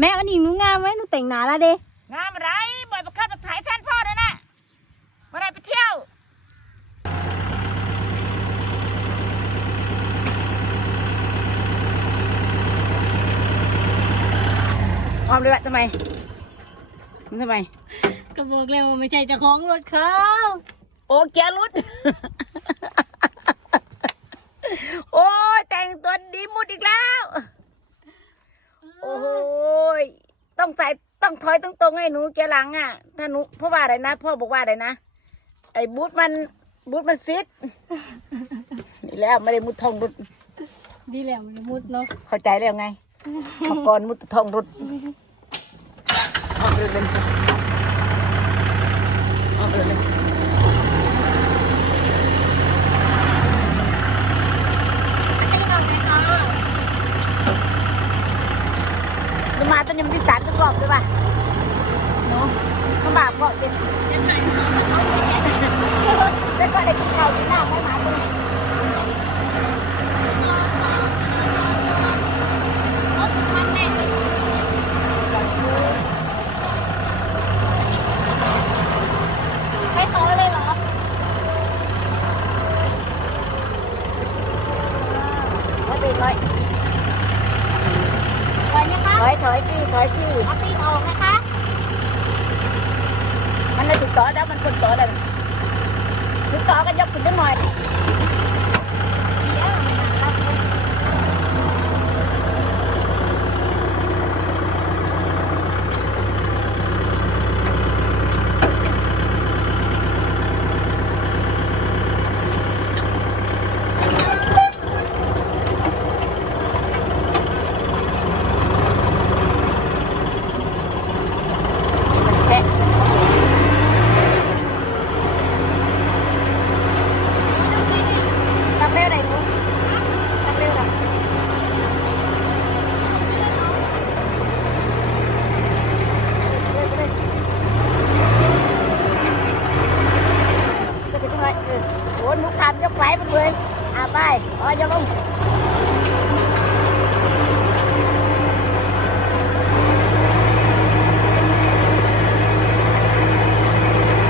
แม่วันนี้หนูงามไหมหนูแต่งหนาแล้วเด้งามอะไรบ่อยประคับประถ่ายแทนพ่อด้วยนะมาได้ไปเที่ยวความเลยละทำไมมันทำไมก็บอกแล้วว่าไม่ใช่เจ้าของรถเขา โอ้เกียร์รุด โอ้ยแต่งตัวดีหมุดอีกแล้ว โอ้โหย ต้องใส่ต้องถอยตรงๆให้หนูเกียร์หลังอะ ถ้าหนูพ่อว่าอะไรนะพ่อบอกว่าอะไรนะไอ้บูทมันบูทมันซิดนี่แล้วไม่ได้มุดทองรุดดีแล้วมันมุดเนาะเข้าใจแล้วไงเมื่อก่อนมุดแต่ทองรุดเอาไปเลยเอาไปเลย ไอ้เราไหนคะ มาต้นนี้มันที่สามต้นรอบด้วยป่ะเนาะมันบาปเพราะเป็นแต่เขาไม่เห็นแล้วก็ได้กินข้าวกินน้ำไม่มาตัวนี้เขาถึงมันแน่ไม่โตเลยเหร อถอยไปถอยไหวไหมคะถอยถอยที่ถอยที่เอาปีกออกนะคะ มันไม่ติดต่อแล้วมันคนต่อแล้วติดต่อกันยกขึ้นได้หน่อย ไว้เพื่อนๆอาไปอ๋อจะลง